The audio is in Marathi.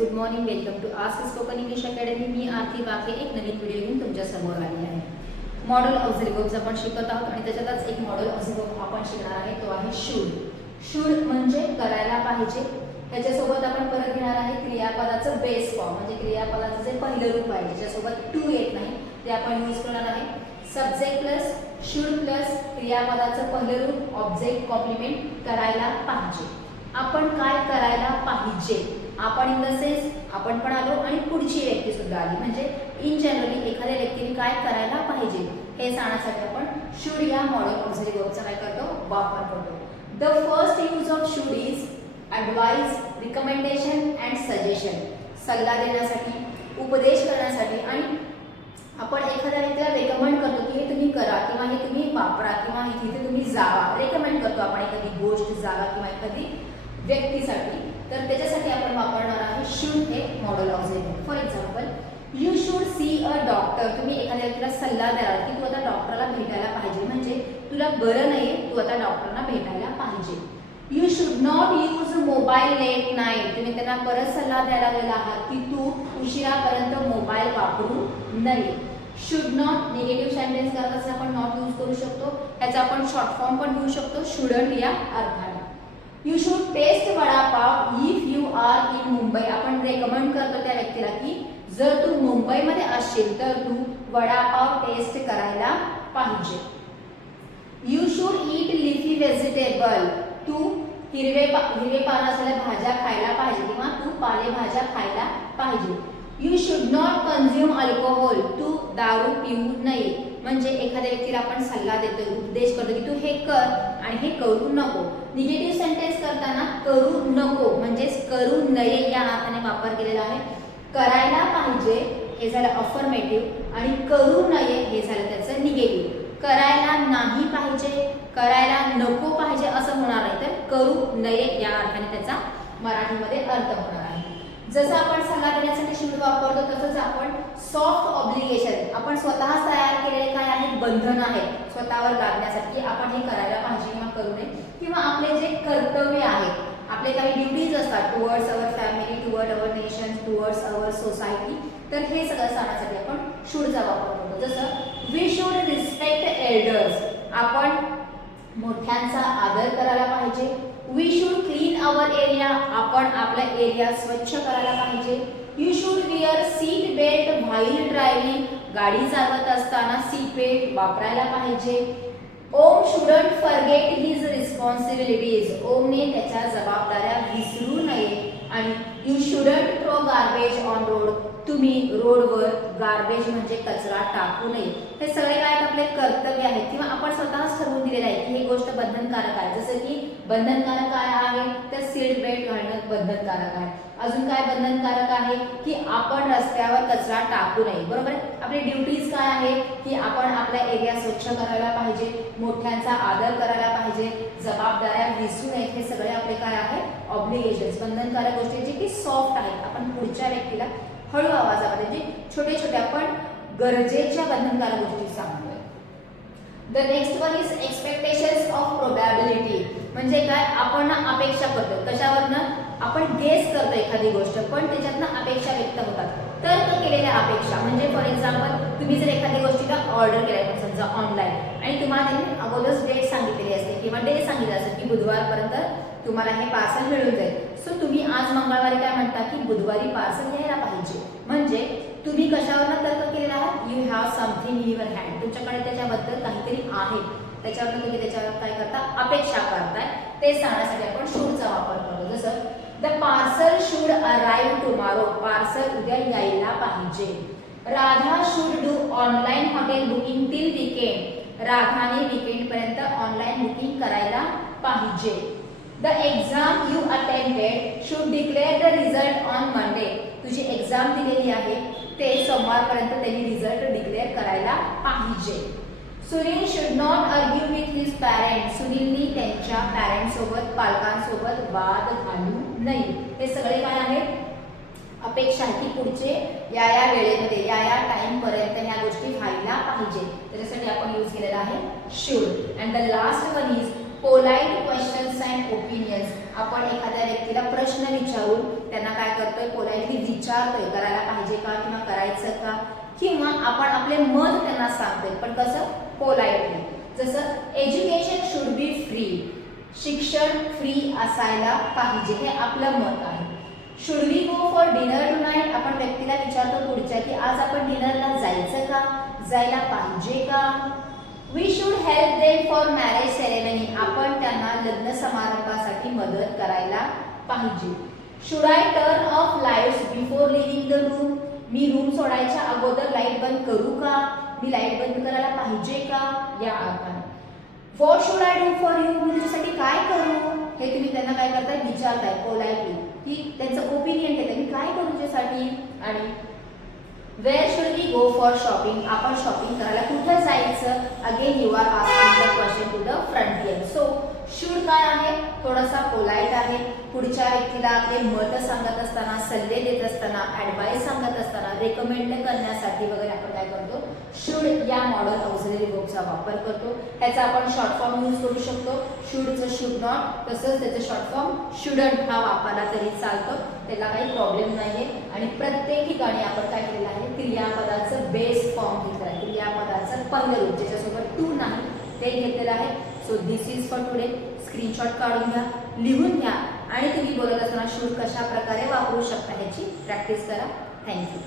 Good morning. Welcome to ask spoken English academy. मी आरती बाके एक नवीन व्हिडिओ घेऊन तुमच्या समोर आली आहे. मॉडेल ऑक्झिलरी वर्ब्स आपण शिकत आहोत आणि त्याच्यातच एक मॉडेल ऑक्झिलरी वर्ब आपण शिकणार आहे, तो आहे शूड. शूड म्हणजे करायला पाहिजे. त्याच्यासोबत आपण परत घेणार आहे क्रियापदाचं बेस फॉर्म, म्हणजे क्रियापदाचं जे पहिलं रूप आहे ज्याच्यासोबत टू येत नाही ते आपण यूज करणार आहे. सब्जेक्ट प्लस शूड प्लस क्रियापदाचं पहिलं रूप ऑब्जेक्ट कॉम्प्लिमेंट करायला पाहिजे. आपण काय करायला पाहिजे, आपण इन द सेन्स आपण पण आलो आणि पुढची व्यक्ती सुद्धा आली, म्हणजे इन जनरली एखाद्या व्यक्तीने काय करायला पाहिजे हे सांगण्यासाठी आपण शूड या मॉडेल ऑक्झिलरी वर्बचा काय करतो, वापर करतो. The first use of should is advice, recommendation and suggestion. सल्ला देण्यासाठी, उपदेश करण्यासाठी आणि आपण एखाद्या व्यक्तीला रेकमेंड करतो की हे तुम्ही करा किंवा हे तुम्ही वापरा किंवा इथे तुम्ही जावा. रेकमेंड करतो आपण एखादी गोष्ट, जागा किंवा एखादी व्यक्तीसाठी, तर त्याच्यासाठी आपण वापरणार आहे शूड हे model auxiliary. For example, you should see a doctor. तुम्ही एखाद्या व्यक्तीला सल्ला द्याल की तू आता डॉक्टरला भेटायला पाहिजे, म्हणजे तुला बरं नाहीये, तू आता डॉक्टरला भेटायला पाहिजे. You should not use mobile late night. तुम्ही त्यांना परत सल्ला द्यायला गेला आहात की तू उशिरापर्यंत मोबाईल वापरू नये. शुड नॉट निगेटिव्ह सेंटेन्स करत असताना आपण नॉट यूज करू शकतो. त्याचा आपण शॉर्ट फॉर्म पण घेऊ शकतो शुडंट या अर्थाने. You should taste vada pav if you are in Mumbai. आपण रेकमेंड करतो त्या व्यक्तीला की जर तू मुंबईमध्ये असशील तर तू वडापाव टेस्ट करायला पाहिजे. You should eat leafy vegetable. तू हिरवे पानं असलेल्या भाज्या खायला पाहिजे किंवा तू पालेभाज्या खायला पाहिजे. You should not consume alcohol. तू दारू पिऊ नये, म्हणजे एखाद्या व्यक्तीला आपण सल्ला देतो, उपदेश करतो की तू हे कर आणि हे करू नको. निगेटिव्ह सेंटेन्स करताना करू नको म्हणजेच करू नये या अर्थाने वापर केलेला आहे. करायला पाहिजे हे झालं अफर्मेटिव्ह आणि करू नये हे झालं त्याचं निगेटिव्ह. करायला नाही पाहिजे, करायला नको पाहिजे असं होणार नाही, तर करू नये या अर्थाने त्याचा मराठीमध्ये अर्थ होणार आहे. जसं आपण सल्ला देण्यासाठी शूड वापरतो तसंच आपण सॉफ्ट ऑब्लिगेशन, आपण स्वतः तयार केलेले काय आहेत, बंधन आहेत स्वतःवर लादण्यासाठी की आपण हे करायला पाहिजे किंवा करू नये, किंवा आपले जे कर्तव्य आहेत, आपले काही ड्युटीज असतात towards our family, toward our nation, towards our society, तर हे सगळं सांगण्यासाठी आपण शूडचा वापर करतो. जसं वी शुड रिस्पेक्ट एल्डर्स. आपण मोठ्यांचा आदर करायला पाहिजे. We should clean our area. आपण आपला एरिया स्वच्छ करायला पाहिजे. You should wear seat belt while driving. गाडी चालवत असताना सीट बेल्ट वापरायला पाहिजे. Om shouldn't forget his responsibilities. ओमने त्याच्या जबाबदाऱ्या विसरू नये. आणि you shouldn't throw garbage on road. तुम्ही रोडवर गार्बेज म्हणजे कचरा टाकू नये. हे सगळे काय आपले कर्तव्य आहेत किंवा आपण स्वतःच ठरवून दिलेले आहे की ही गोष्ट बंधनकारक आहे. जसं की बंधनकारक काय आहे, तर सीट बेल्ट घालणं बंधनकारक आहे. अजून काय बंधनकारक आहे की आपण रस्त्यावर कचरा टाकू नये. बरोबर आहे. आपली ड्युटीज काय आहे की आपण आपला एरिया स्वच्छ करायला पाहिजे, मोठ्यांचा आदर करायला पाहिजे, जबाबदाऱ्या विसरू नये. हे सगळे आपले काय आहे, ऑब्लिगेशन्स, बंधनकारक गोष्टी जे की सॉफ्ट आहेत. आपण पुढच्या व्यक्तीला हळू आवाजामध्ये म्हणजे छोटे छोटे आपण गरजेच्या बंधनकारक गोष्टी सांगतोय. The next one is expectations of probability. म्हणजे काय, आपण अपेक्षा करतो, कशावरनं आपण गेस करतो एखादी गोष्ट, पण त्याच्यातनं अपेक्षा व्यक्त होतात. तर्क केलेल्या अपेक्षा, म्हणजे फॉर एक्झाम्पल तुम्ही जर एखाद्या गोष्टीला ऑर्डर केलाय समजा ऑनलाईन आणि तुम्हाला त्यांनी अगोदरच डेट सांगितलेली असते किंवा डे सांगितलं असेल की बुधवारपर्यंत तुम्हाला हे पार्सल मिळून जाईल. सो तुम्ही आज मंगळवारी काय म्हणता की बुधवारी पार्सल यायला पाहिजे, म्हणजे तुम्ही कशावरनं तर्क केलेला आहात, you have something in your hand. तुमच्याकडे त्याच्याबद्दल काहीतरी आहे, त्याच्यावर तुम्ही त्याच्यावर काय करता, अपेक्षा करताय. ते सांगण्यासाठी आपण शूडचा वापर करतो. जसं the parcel should arrive tomorrow. Parcel उद्या यायला पाहिजे. Radha should do online hotel booking till weekend. राधाने वीकेंड पर्यंत ऑनलाईन बुकिंग करायला पाहिजे. The exam you attended should declare the result on Monday. तुझी एक्झाम दिलेली आहे ते सोमवारपर्यंत त्यांनी रिझल्ट डिक्लेअर करायला पाहिजे. Sunil should not argue with his parents. सुनीलनी त्यांच्या पॅरेंट्स सोबत, पालकांसोबत वाद घालू नये. हे सगळे काय आहेत, अपेक्षा आहे की पुढचे या वेळेमध्ये या टाइम पर्यंत ह्या गोष्टी व्हायला पाहिजे. त्याच्यासाठी आपण यूज केलेला आहे should. And the last one is polite questions and opinions. आपण एखाद्या व्यक्तीला प्रश्न विचारून त्यांना काय करतोय, पोलाइटली विचारतोय करायला पाहिजे का किंवा करायचं का, किंवा आपण आपले मत त्यांना सांगतोय, पण कसं पोलाइटली. जसं एज्युकेशन शुड बी फ्री, शिक्षण फ्री असायला पाहिजे, हे आपलं मत आहे. Should we go for dinner tonight, आपण व्यक्तीला विचारतो पुढच्या की आज आपण डिनरला जायचं का, जायला पाहिजे का. We should help them for marriage ceremony, आपण त्यांना लग्न समारंभासाठी मदत करायला पाहिजे. Should I turn off lights before leaving the room, मी रूम सोडायच्या अगोदर लाईट बंद करू का, मी लाईट बंद करायला पाहिजे का, या अर्थाने. What should I do for you, मी तुझ्यासाठी काय करू, हे तुम्ही त्यांना काय करताय विचारताय पोलाइटली, की त्यांचं ओपिनियन घेताय मी काय करू तुझ्यासाठी. आणि where should we go for shopping, आपण शॉपिंग करायला कुठं जायचं, again you are asking the question to the frontier. So should काय आहे, थोडासा पोलाइट आहे. पुढच्या व्यक्तीला आपले मत सांगत असताना, सल्ले देत असताना, ॲडवाइस सांगत असताना, रेकमेंड करण्यासाठी वगैरे आपण काय करतो, शुड या मॉडल ऑक्झिलरी वर्बचा वापर करतो. ह्याचा आपण शॉर्ट फॉर्म यूज करू शकतो, शुडचं शुड नॉट, तसंच त्याचं शॉर्ट फॉर्म शुडंट हा वापरला तरी चालतो, त्याला काही प्रॉब्लेम नाहीये. आणि प्रत्येक ठिकाणी आपण काय केलेलं आहे, क्रियापदाचं बेस फॉर्म घेतलं आहे, क्रियापदाचं पहिलं रूप ज्याच्यासोबत टू नाही ते घेतलेलं आहे. So this is for today. Screenshot काढून घ्या, लिहून घ्या आणि तुम्ही बोलत असताना शूड कशा प्रकारे वापरू शकता ह्याची प्रॅक्टिस करा. थँक्यू.